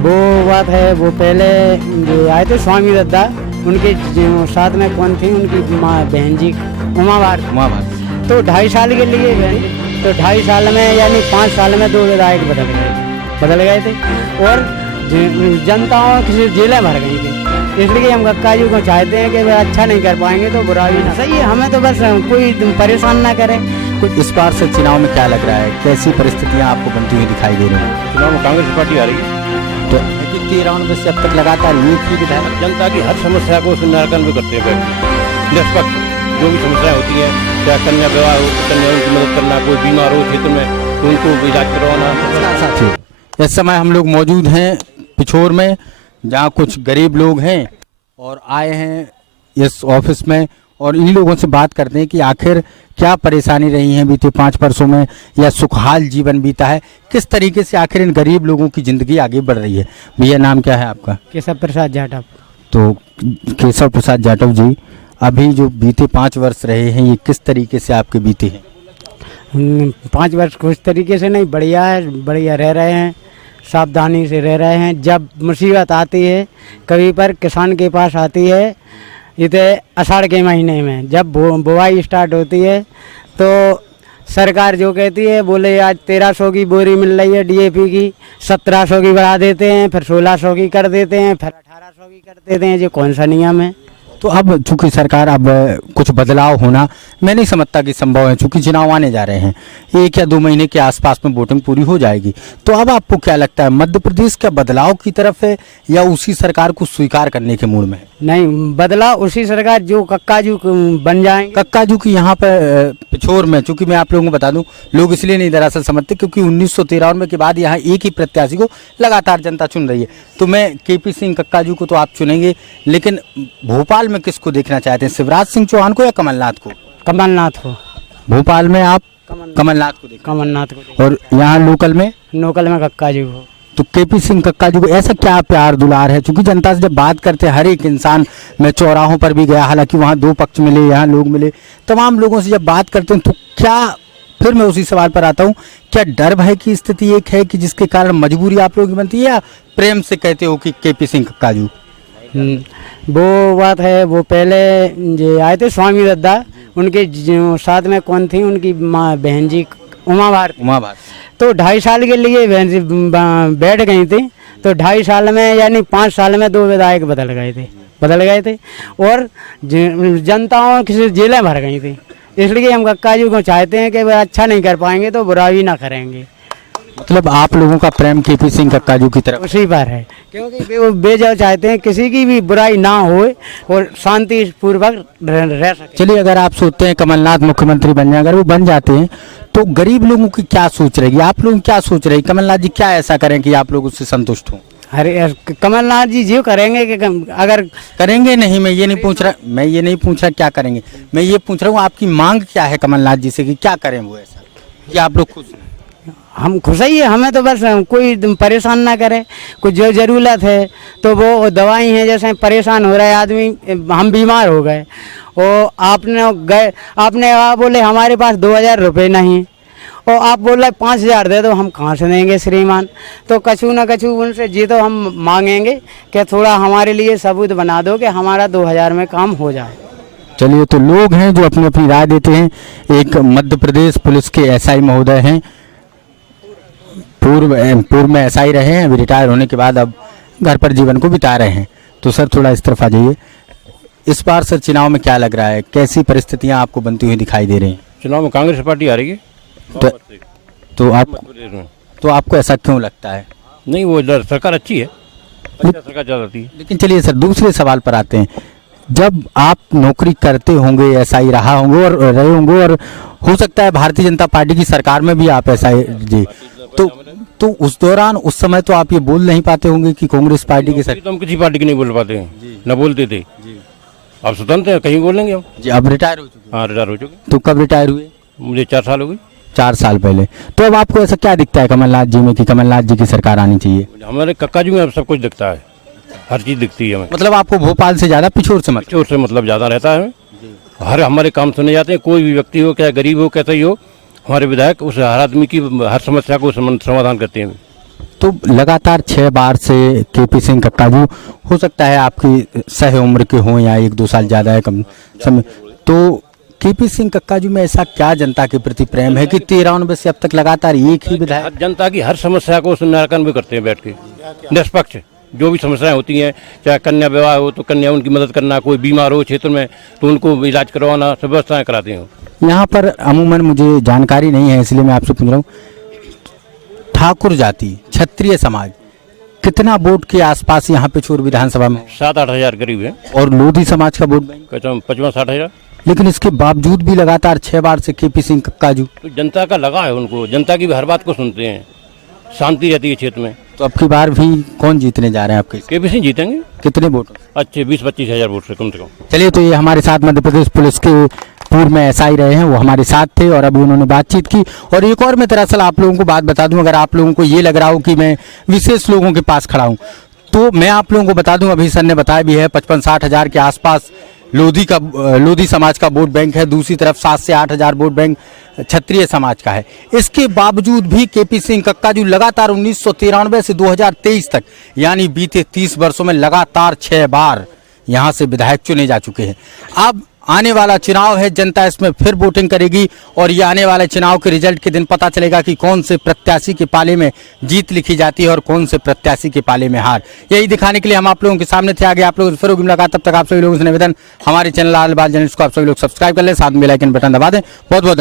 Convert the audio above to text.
वो बात है, वो पहले जो आए थे स्वामी दत्ता, उनके साथ में कौन थी उनकी माँ बहन जी उमा भारती, तो 2.5 साल के लिए तो 2.5 साल में यानी 5 साल में 2 विधायक बदल गए थे और जनताओं किसी जेलें भर गई थी। इसलिए हम कक्का जी को चाहते हैं कि वे अच्छा नहीं कर पाएंगे तो बुरा भी ना, सही है, हमें तो बस कोई परेशान ना करे। कुछ इस बार से चुनाव में क्या लग रहा है, कैसी परिस्थितियां आपको बनती हुई दिखाई दे रही हैं? चुनाव में कांग्रेस पार्टी आ रही है। तो 3 राउंड में से अब तक लगातार लीड की विधायक जनता की हर समस्या को निराकरण भी करते हैं, निष्पक्ष जो भी समस्याएं होती है, चाहे कन्या विवाह हो, कन्या की मदद करना, कोई बीमार हो क्षेत्र में तो उनको इलाज करवाना। साथियों, इस समय हम लोग मौजूद हैं पिछोर में, जहाँ कुछ गरीब लोग हैं और आए हैं इस ऑफिस में, और इन लोगों से बात करते हैं कि आखिर क्या परेशानी रही है बीते 5 वर्षों में, या सुखहाल जीवन बीता है, किस तरीके से आखिर इन गरीब लोगों की ज़िंदगी आगे बढ़ रही है। भैया नाम क्या है आपका? केशव प्रसाद जाटव। तो केशव प्रसाद जाटव जी, अभी जो बीते 5 वर्ष रहे हैं ये किस तरीके से आपके बीते हैं? 5 वर्ष कुछ तरीके से नहीं, बढ़िया है, बढ़िया रह रहे हैं, सावधानी से रह रहे हैं। जब मुसीबत आती है कभी पर किसान के पास आती है, इतने आषाढ़ के महीने में जब बुआई स्टार्ट होती है तो सरकार जो कहती है, बोले आज 1300 की बोरी मिल रही है डीएपी की, 1700 की बढ़ा देते हैं, फिर 1600 की कर देते हैं, फिर 1800 की कर देते हैं। ये कौन सा नियम है? तो अब चूंकि सरकार, अब कुछ बदलाव होना मैं नहीं समझता कि संभव है, चूंकि चुनाव आने जा रहे हैं, 1 या 2 महीने के आसपास में वोटिंग पूरी हो जाएगी। तो अब आपको क्या लगता है, मध्य प्रदेश क्या बदलाव की तरफ है या उसी सरकार को स्वीकार करने के मूड में है? नहीं, बदलाव उसी सरकार जो कक्काजू बन जाएंगे। कक्काजू की यहाँ पर पिछोर में, चूंकि मैं आप लोगों को बता दूं, लोग इसलिए नहीं दरअसल समझते क्योंकि 1993 के बाद यहाँ एक ही प्रत्याशी को लगातार जनता चुन रही है। तो मैं केपी सिंह कक्काजू को तो आप चुनेंगे, लेकिन भोपाल में किसको देखना चाहते हैं, शिवराज सिंह चौहान को या कमलनाथ को? कमलनाथ को। भोपाल में आप कमलनाथ को देखते? कमलनाथ को। और यहाँ लोकल में? लोकल में कक्काजू को। तो केपी सिंह कक्काजू को ऐसा क्या प्यार दुलार है? क्योंकि जनता से जब बात करते हैं, हर एक इंसान, मैं चौराहों पर भी गया, हालांकि वहाँ 2 पक्ष मिले, यहाँ लोग मिले, तमाम लोगों से जब बात करते हैं तो क्या, फिर मैं उसी सवाल पर आता हूँ, क्या डर भय की स्थिति एक है कि जिसके कारण मजबूरी आप लोगों की बनती है, या प्रेम से कहते हो कि केपी सिंह कक्काजू? वो बात है, वो पहले जो आए थे स्वामी दत्ता, उनके साथ में कौन थी उनकी माँ बहन जी उमा भारती, तो 2.5 साल के लिए बहन जी बैठ गई थी। तो 2.5 साल में यानी 5 साल में 2 विधायक बदल गए थे और जनताओं किसी जेलें भर गई थी। इसलिए हम कक्का जी को चाहते हैं कि वे अच्छा नहीं कर पाएंगे तो बुरा भी ना करेंगे। मतलब आप लोगों का प्रेम केपी सिंह कक्काजू की तरफ उसी पर है, क्योंकि वो बेजा चाहते हैं किसी की भी बुराई ना हो और शांति पूर्वक रह सके। चलिए, अगर आप सोचते हैं कमलनाथ मुख्यमंत्री बन जाए, अगर वो बन जाते हैं तो गरीब लोगों की क्या सोच रहेगी, आप लोग क्या सोच रहे हैं? कमलनाथ जी क्या ऐसा करें कि आप लोग उससे संतुष्ट हों? अरे कमलनाथ जी जो करेंगे कि अगर करेंगे नहीं, मैं ये नहीं पूछ रहा क्या करेंगे, मैं ये पूछ रहा हूँ आपकी मांग क्या है कमलनाथ जी से कि क्या करें वो ऐसा कि आप लोग खुश? हम खुश ही है, हमें तो बस कोई परेशान ना करे। कुछ जो ज़रूरत है तो वो दवाई हैं, जैसे परेशान हो रहा है आदमी, हम बीमार हो गए और आपने बोले हमारे पास 2000 रुपये नहीं, और आप बोल रहे 5000 दे दो, हम कहाँ से देंगे श्रीमान? तो कछु न कछु उनसे जी तो हम मांगेंगे कि थोड़ा हमारे लिए सबूत बना दो कि हमारा 2000 में काम हो जाए। चलिए, तो लोग हैं जो अपनी अपनी राय देते हैं। एक मध्य प्रदेश पुलिस के एसआई महोदय हैं, पूर्व में एसआई रहे हैं, अभी रिटायर होने के बाद अब घर पर जीवन को बिता रहे हैं। तो सर थोड़ा इस तरफ आ जाइए। इस बार सर चुनाव में क्या लग रहा है, कैसी परिस्थितियां आपको बनती हुई दिखाई दे रही हैं? चुनाव में कांग्रेस पार्टी आ रही है। तो आपको ऐसा क्यों लगता है? नहीं, वो सरकार अच्छी है, सरकार चलाती है। लेकिन चलिए सर, दूसरे सवाल पर आते हैं। जब आप नौकरी करते होंगे, एसआई रहा होंगे और रहे होंगे, और हो सकता है भारतीय जनता पार्टी की सरकार में भी आप एसआई जी, तो उस दौरान, उस समय तो आप ये बोल नहीं पाते होंगे कि कांग्रेस पार्टी की सरकार? तो हम किसी पार्टी की नहीं बोल पाते हैं, न बोलते थे। अब स्वतंत्र है, कहीं बोलेंगे हम जी। अब रिटायर हो चुके? हाँ, रिटायर हो चुके। तो कब रिटायर हुए? मुझे 4 साल हो गए। 4 साल पहले। तो अब आपको ऐसा क्या दिखता है कमलनाथ जी में कि कमलनाथ जी की सरकार आनी चाहिए? हमारे कक्का जी में अब सब कुछ दिखता है, हर चीज़ दिखती है हमें। मतलब आपको भोपाल से ज़्यादा पिछोर से मतलब ज़्यादा रहता है, हर हमारे काम सुने जाते हैं। कोई भी व्यक्ति हो, क्या गरीब हो, कैसा ही हो, हमारे विधायक उस हर आदमी की हर समस्या को समाधान करते हैं। तो लगातार 6 बार से केपी सिंह कक्का जी, हो सकता है आपकी सह उम्र के हों या 1-2 साल ज़्यादा है कम समय, तो केपी सिंह कक्का जी में ऐसा क्या जनता के प्रति प्रेम है कि 93 से अब तक लगातार एक ही विधायक? जनता की हर समस्या को निराकरण भी करते हैं बैठ के, निष्पक्ष जो भी समस्याएं होती हैं, चाहे कन्या विवाह हो तो कन्या उनकी मदद करना, कोई बीमार हो क्षेत्र में तो उनको इलाज करवाना, सब व्यवस्थाएं कराते हैं। यहाँ पर अमूमन मुझे जानकारी नहीं है इसलिए मैं आपसे पूछ रहा हूँ, ठाकुर जाति क्षत्रिय समाज कितना वोट के आसपास यहाँ पिछोर विधानसभा में? 7-8 हजार करीब है। और लोधी समाज का वोट बैंक? 55-60 हजार। लेकिन इसके बावजूद भी लगातार 6 बार से केपी सिंह कक्का जी, तो जनता का लगा है उनको, जनता की भी हर बात को सुनते हैं, शांति रहती है क्षेत्र में। तो अब की बार भी कौन जीतने जा रहे हैं आपके? केपी सिंह जीतेंगे। कितने वोट? अच्छे 20-25 हजार वोट से कम से कम। चलिए, तो ये हमारे साथ मध्य प्रदेश पुलिस के पूर्व में एसआई रहे हैं, वो हमारे साथ थे और अभी उन्होंने बातचीत की। और एक और मैं दरअसल आप लोगों को बात बता दूं, अगर आप लोगों को ये लग रहा हो कि मैं विशेष लोगों के पास खड़ा हूं, तो मैं आप लोगों को बता दूं, अभी सर ने बताया भी है 55-60 हजार के आसपास लोधी समाज का वोट बैंक है, दूसरी तरफ 7 से 8 हजार वोट बैंक क्षत्रिय समाज का है। इसके बावजूद भी केपी सिंह कक्का जी लगातार 1993 से 2023 तक यानी बीते 30 वर्षों में लगातार 6 बार यहाँ से विधायक चुने जा चुके हैं। अब आने वाला चुनाव है, जनता इसमें फिर वोटिंग करेगी और ये आने वाले चुनाव के रिजल्ट के दिन पता चलेगा कि कौन से प्रत्याशी के पाले में जीत लिखी जाती है और कौन से प्रत्याशी के पाले में हार। यही दिखाने के लिए हम आप लोगों के सामने थे। आगे आप लोगों से फिर होगी मुलाकात, तब तक आप सभी लोगों से निवेदन, हमारे चैनल लाल बाल जर्नलिस्ट को आप सभी लोग सब्सक्राइब कर लें, साथ में बेल आइकन बटन दबा दें। बहुत बहुत